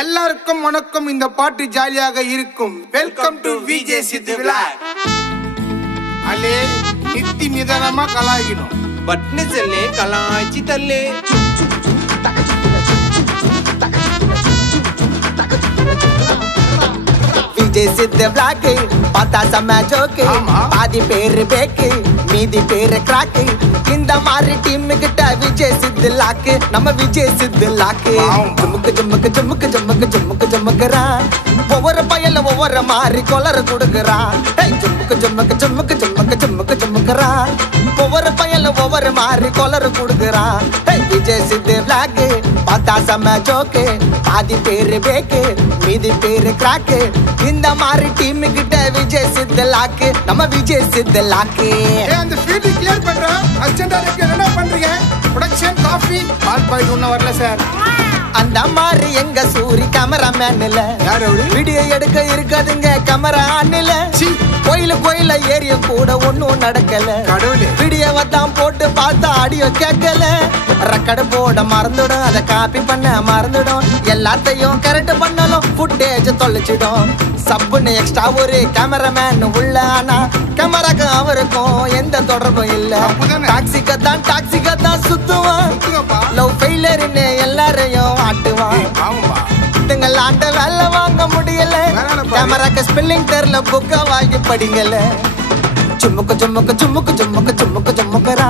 எல்லாருக்கும் வணக்கம். இந்த பாட்டு ஜாலியாக இருக்கும். Welcome to VJ Siddhu vlog. அலே நித்தி நிதானமா கலாயிடும். பட்னு செல்லே கலாய்ச்சி தல்லே. விஜய் சித்து விலாக் பார்த்தா செம்ம ஜோக்கு. பாதி பேரு பேக்கு மீதி பேரு கிராக்கு. இந்த மாதிரி டீம் கிட்ட விஜய் சித்து லாக்கு. நம்ம விஜய் சித்து லாக்கு. ஜுமுக்கு ஜுமுக்கு ஜுமுக்கு ஜுமுக்கு ஜுமுக்கு ஜுமுக்குறான். ஒவ்வொரு பயல ஒவ்வொரு மாதிரி கொலர கொடுக்குறான். ஜுமுக்கு ஜுமுக்கு ஜுமுக்கு ஜுமுக்கு ஜுமுக்கு ஜுமுக்குறான். ஒவ்வொரு பயல ஒவ்வொரு மாதிரி கொலர கொடுக்குறான். விஜய் சித்து விலாக் பார்த்தா செம்ம ஜோக்கு. பாதி பேரு பேக்கு மீதி பேரு கிராக்கு. இந்த மாதிரி டீம் கிட்ட விஜய் சித்து லாக்கு. நம்ம விஜய் சித்து லாக்கு. அந்த ஃபீல்ட் கிளியர் பண்றோம். அர்ஜென்ட்டா இருக்கு. என்ன பண்றீங்க? ப்ரொடக்ஷன் காபி பால் பாயிண்ட் ஒண்ணு வரல சார். அந்த மாதிரி எங்க சூரி கேமராமேன் இல்ல. வீடியோ எடுக்க இருக்காதுங்க கேமரா ஆன்ல. கோயில ஏரிய கூட ஒன்னும் நடக்கல. வீடியோவை தான் போட்டு பார்த்தா ஆடியோ கேட்கல. ரெக்கார்டு போட மறந்துடும், அதை காப்பி பண்ண மறந்துடும். எல்லாத்தையும் கரெக்ட் பண்ணாலும் ஃபுட்டேஜ் தொலைச்சிடும். சப்புன்னு எக்ஸ்ட்ரா ஒரு கேமராமேன் உள்ள. ஆனா கேமராக்கு அவருக்கும் எந்த தொடர்பும் இல்ல. டாக்ஸிக்க தான் சுத்துவான். லவ் ஃபெயிலர்னு எல்லாரையும் ஆட்டுவான். ஆண்ட வேலை வாங்க முடியல. கேமராக்கு ஸ்பெல்லிங் தெரியல, புக்க வாங்கி படிங்கல. சும்முக்கு சும்முக்கு சும்முக்கு சும்முக்கு சும்முக்கு சும்முக்குறா.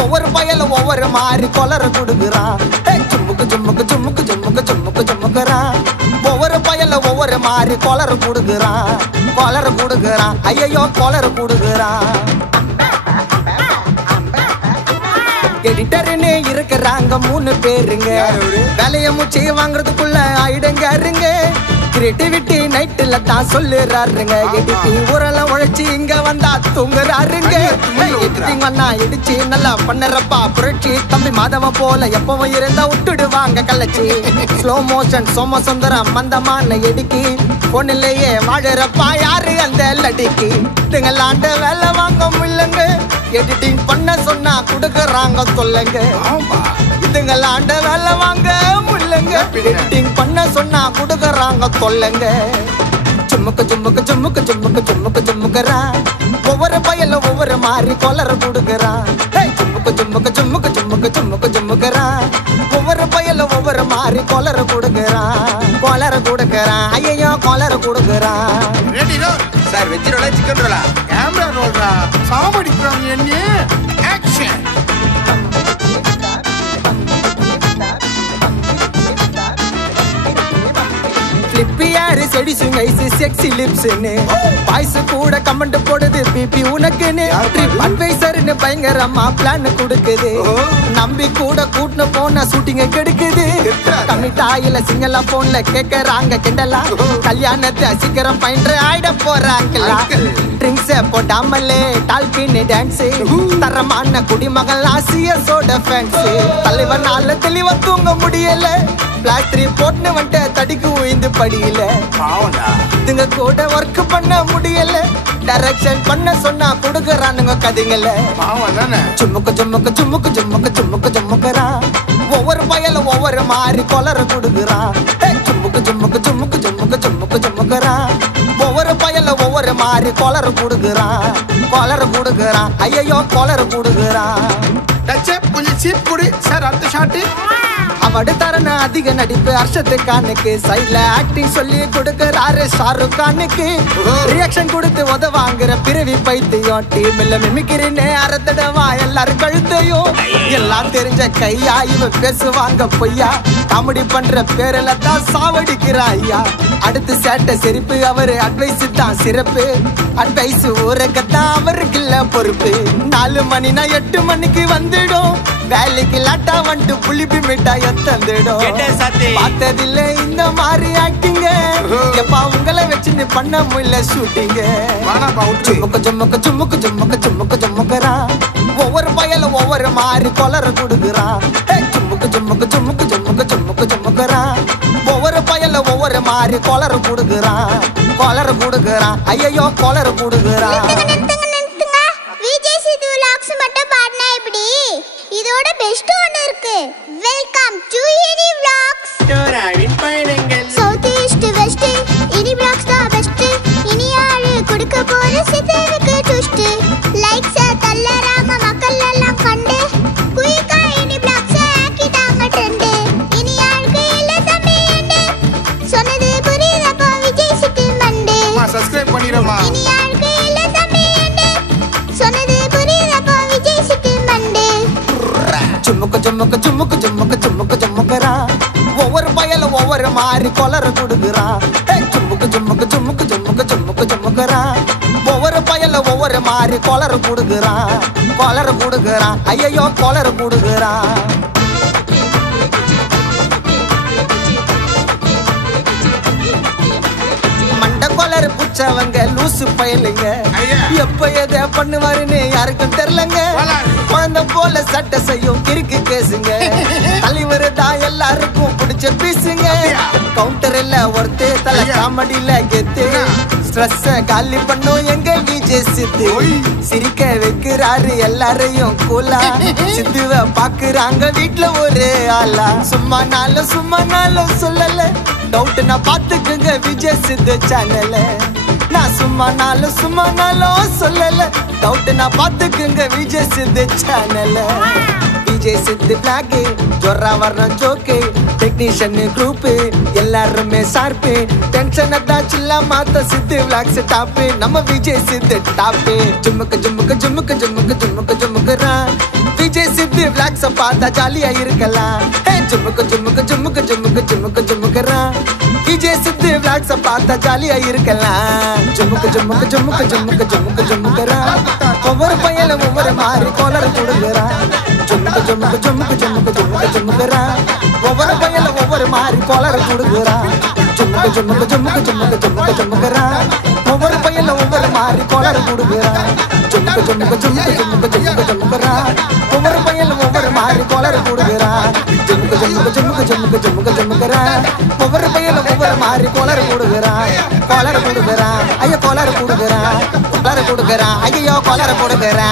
ஒவ்வொரு பயல ஒவ்வொரு மாதிரி கொலர கொடுக்குறான். சும்முக்கு சும்முக்கு சும்முக்கு சும்முக்கு சும்முக்கு சும்முக்குறா. ஒவ்வொரு பயல ஒவ்வொரு மாதிரி கொலர கொடுக்குறான். ஐயோ கொலர கொடுக்குறான். எடிட்டர்னு இருக்கிறாங்க 3 பேருங்க. வேலைய முச்சி வாங்குறதுக்குள்ள ஆயிடுங்க. கிரியேட்டிவிட்டி நைட்டுல தான் சொல்லுறாருங்க. எடிட்டி ஊரெல்லாம் உழைச்சி இங்க வந்தா தூங்குறாருங்க. எடிட்டிங் பண்ணா இடிச்சு நல்லா பண்ணறப்பா புரட்சி. தம்பி மாதவன் போல எப்பவும் இருந்தா விட்டுடுவாங்க கள்ளச்சி. ஸ்லோ மோஷன் சோம சுந்தரம் மந்தமான எடிக்கி. பொண்ணுலயே வாழறப்பா யாரு அந்த லடிக்கி. இதுங்களாண்ட வேலை வாங்க முடியலங்க. எடிட்டிங் பண்ண சொன்னா கொடுக்கறாங்க சொல்லுங்க. இதுங்களாண்ட வேலை வாங்க முடியலங்க. எடிட்டிங் பண்ண சொன்னா கொடுக்கறாங்க சொல்லுங்க. சும்முக்கு சும்முக்கு சும்முக்கு சும்முக்கு சும்முக்கு சும்முக்குறா. ஒவ்வொரு பயல ஒவ்வொரு மாதிரி கொலர கொடுக்குறான். சும்முக்கு சும்முக்கு சும்முக்கு சும்முக்கு சும்முக்கு சும்முக்குறா. ஒவ்வொரு பயல ஒவ்வொரு மாதிரி கொலர கொடுக்குறான். ஐயோ கொலர கொடுக்குறான். Ready roll sir. வெஜ் ரோலா சிக்கன் ரோலா? கேமரா ரோல்ரா. சாவடிக்குறாங்க என்ன? ஆக்ஷன். ஃபிளிப்பியாரு செடிசுங்க செக்ஸி லிப்ஸ்னு. பாய்ஸ் கூட கமெண்ட் போடுது பிபி உனக்குன்னு. ட்ரிப் அட்வைசர்னு பயங்கரமா பிளான் கொடுக்குது. நம்பி கூட கூட்டின போன ஷூட்டிங்க கெடுக்குது. கமிட்டாயில சிங்களா போன்ல கேக்குறாங்க கிண்டலா. கல்யாணத்தை சீக்கிரம் பயின்று ஆயிட போறாங்களா. ட்ரிங்க்ஸ் போடாமலே டால்பின் டான்ஸ். தரமான குடிமகள் ஆசியஸோட ஃபேன்ஸ். தலைவனால தெளிவா தூங்க முடியல. பிளாஸ்டரி போட்டு வந்துட்டு தடிக்கு உயிந்து படியில. இதுங்க கூட ஒர்க் பண்ண முடியல. டைரக்ஷன் பண்ண சொன்னா கொடுக்கறானுங்க கதைங்கள. சும்முக்கு சும்முக்கு சும்முக்கு சும்முக்கு சும்முக்கு சும்முக்குறா. ஒவ்வொரு பயல ஒவ்வொரு மாதிரி கொலர கொடுக்குறான். சும்முக்கு சும்முக்கு சும்முக்கு சும்முக்கு சும்முக்கு சும்முக்குறா. ஒவ்வொரு பயல ஒவ்வொரு மாதிரி கொலர கொடுக்குறான். ஐயோ கொலர கொடுக்குறான். கொஞ்சம் சீப் கொடு சார். அடுத்த ஷாட்டு. அவடு தரன அதிக நடிப்பு ஹர்ஷத்து கானுக்கு. சைட்ல ஆக்டிங் சொல்லி கொடுக்கறாரு ஷாருக் கானுக்கு. ரியாக்ஷன் கொடுத்து உதவாங்கிற பிறவி பைத்தியம். டீம்ல மிமிக்கிறேன்னு அறத்தடவா எல்லாரும் கழுத்தையும். எல்லாம் தெரிஞ்ச கையா இவ பேசுவாங்க பொய்யா. காமெடி பண்ற பேரில தான் சாவடிக்கிறா ஐயா. அடுத்து சேட்ட சிரிப்பு. அவரு அட்வைஸ் தான் சிறப்பு. அட்வைஸ் ஊரக்கத்தான் அவருக்கு இல்ல பொறுப்பு. 4 மணினா 8 மணிக்கு வந்துடும். வேலைக்கு லாட்டா வந்துட்டு புளிப்பி மிட்டாய் தந்துடும். பார்த்ததில்ல இந்த மாதிரி ஆக்டிங்க. எப்பா உங்களை வச்சு பண்ண முடியல ஷூட்டிங்க. சும்முக்கு சும்முக்கு சும்முக்கு சும்முக்கு சும்முக்கு சும்முக்குறா. ஒவ்வொரு பயல ஒவ்வொரு மாதிரி கொலர கொடுக்குறான். சும்முக்கு சும்முக்கு சும்முக்கு சும்முக்கு சும்முக்கு சும்முக்குறா. ஒவ்வொரு பயல ஒவ்வொரு மாதிரி கொலர கொடுக்குறான். ஐயோ கொலர கொடுக்குறான். விஜய் சித்து விலாக்ஸ் மட்டும் பாடினா எப்படி? இதோட பெஸ்ட் ஒன்னு இருக்கு. Welcome to ED vlogs. டோராவின் பயணங்கள். ஜும்முக்கு ஜும்முக்கு ஜும்முக்கு ஜும்முக்கு ஜும்முக்குறா ஒவ்வொரு பயல ஒவ்வொரு மாதிரி கொலர கொடுக்குறான் ஜும்முக்கு ஜும்முக்கு ஜும்முக்கு ஜும்முக்கு ஜும்முக்கு ஜும்முக்குறா ஒவ்வொரு பயல ஒவ்வொரு மாதிரி கொலர கொடுக்குறான் ஐயோ கொலர கொடுக்குறான் கொலர் புச்சவங்க லூசு பயலுங்க எப்ப எதை பண்ணுவாருன்னு யாருக்கும் தெரியலங்க குழந்தை போல சட்டை செய்யும் கிறுக்கு கேசுங்க தலைவர் தான் எல்லாருக்கும் பிடிச்ச பீசுங்க கவுண்டர் இல்ல ஒருத்தே தலை காமெடியில கெத்து ஸ்ட்ரெஸ் காலி பண்ணும் எங்க விஜய் சித்து சிரிக்க வைக்கிறாரு எல்லாரையும் கூலா சித்துவ பாக்குறாங்க வீட்டுல ஒரு ஆளா சும்மா நாளும் சொல்லல டவுட் நான் பாத்துக்குங்க விஜய் சித்து சேனல் நான் சும்மா நாளும் சொல்லல டவுட் நான் பாத்துக்குங்க விஜய் சித்து சேனல் விஜய் சித்து பிளாக் ஜொரா வர்ணம் ஜோக்கு டெக்னீஷியன் குரூப் எல்லாருமே ஷார்ப்பு டென்ஷன் அதாச்சுல மாத்த சித்து விளாக்ஸ் டாப்பு நம்ம விஜய் சித்து டாப்பு ஜும்முக்கு ஜும்முக்கு ஜும்முக்கு ஜும்முக்கு ஜும்முக்கு ஜும்முக்குறா விஜய் சித்து விளாக்ஸ் பார்த்தா ஜாலியா இருக்கலாம் ஜும்முக்கு ஜும்முக்கு ஜும்முக்கு ஜும்முக்கு ஜும்முக்கு ஜும்முக்குறா விஜய் சித்து விளாக்ஸ் பார்த்தா ஜாலியா இருக்கலாம் ஜும்முக்கு ஜும்முக்கு ஜும்முக்கு ஜும்முக்கு ஜும்முக்கு ஜும்முக்குறா ஒவ்வொரு பையனும் ஒவ்வொரு மாதிரி கொலர் கொடுக்குறா ஜும்முக்கு ஜும்முக்கு ஜும்முக்கு ஜும்முக்கு ஜும்முக்கு ஜும்முக்குறா ஒவ்வொரு பையனும் ஒவ்வொரு மாதிரி கொலர் கொடுக்குறா ஜும்முக்கு ஜும்முக்கு ஜும்முக்கு ஜும்முக்கு ஜும்முக்கு ஜும்முக்குறா ஒவ்வொரு பையனும் ஒவ்வொரு மாதிரி கொலர் கொடுக்குறா ஜும்முக்கு ஜும்முக்கு ஜும்முக்கு ஜும்முக்கு ஜும்முக்கு ஜும்முக்குறா ஒவ்வொரு பையனும் ஒவ்வொரு மாதிரி கொலர் கொடுக்குறா ஜும்முக்கு ஜும்முக்கு ஜும்முக்கு ஜும்முக்கு ஜும்முக்கு ஜும்முக்குறா ஒவ்வொரு பையனும் ஒவ்வொரு மாதிரி கொலர் கொடுக்குறா ஐயோ கொலர் கொடுக்குறா ஐயோ கொலர் கொடுக்குறா